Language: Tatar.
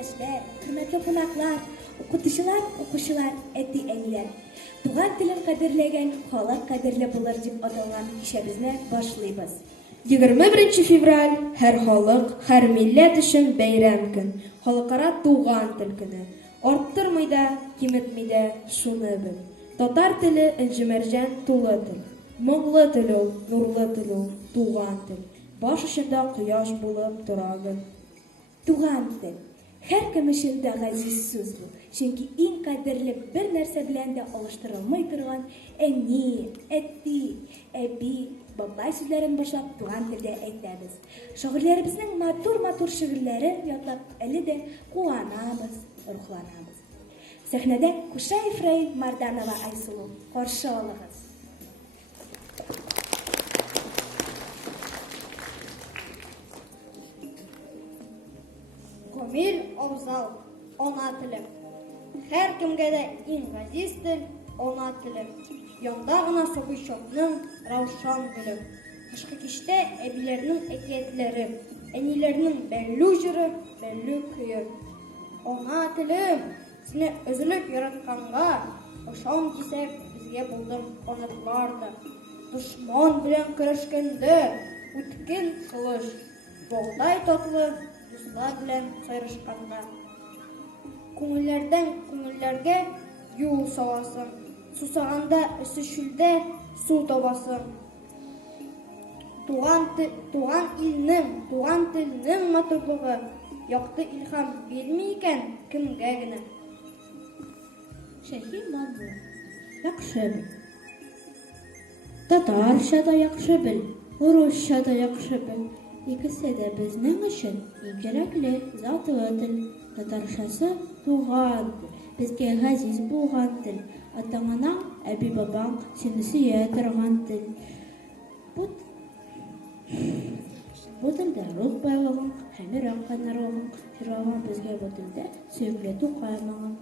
кәшләр, хөрмәтле кунаклар, укытучылар, укучылар, әти-әниләр. Туган телен кадерләгән халык кадерле булыр дип аталган кичәбезне башлыйбыз. 21 февраль һәр халык, һәр милләт өчен бәйрәм көн. Халыкара туган тел көне. Арттырмый да, киметмий дә, шуны бел. Татар теле энҗе-мәрҗән тулы тел. Моңлы тел ул, нурлы тел ул, туган тел. Баш очында кояш булып тора гел. Туган тел. Һәркем өчен дә газиз сүз бу. Чөнки иң кадерле бер нәрсә белән дә алыштырылмый торган әни, әти, әби, бабай сүзләрен башлап туган телдә әйтәбез. Шагыйрьләребезнең матур-матур шигырьләрен ятлап әле дә куанабыз, рухланабыз. Сәхнәдә Куша Ефраим Марданова Айсылу. Каршы алыгыз. Камил абзал, ана телем. Һәр кемгә дә иң газиз тел ана телем. Янда гына сабый чакның раушан гөле. Кышкы кичтә әбиләрнең әкиятләре, әниләрнең бәллү җыры, бәллү көе. Ана телем, сине өзелеп яратканга, ышан кисәк безгә булдым аныклар да. Дошман белән көрәшкәндә үткен кылыч, балдай татлы дуслар белән сайрашканда. Күңелләрдән күңелләргә юл саласың, сусаганда өсе чүлдә су табасың. Туган илнең, туган телнең матурлыгы якты илһам бирми икән кемгә генә. Шәһи Маму. Яхшы бел. Татарча да яхшы бел, урысча да яхшы бел. Икесе дә безнең өчен иң кирәкле затлы тел. Татарчасы туган тел, безгә газиз булган тел. Атаңанаң, әби-бабаң сине сөя торган тел. Бу телдә рух байлыгың һәм йөрәк кайнарлыгың җырланган безгә бу телдә сөекле Тукай моңы.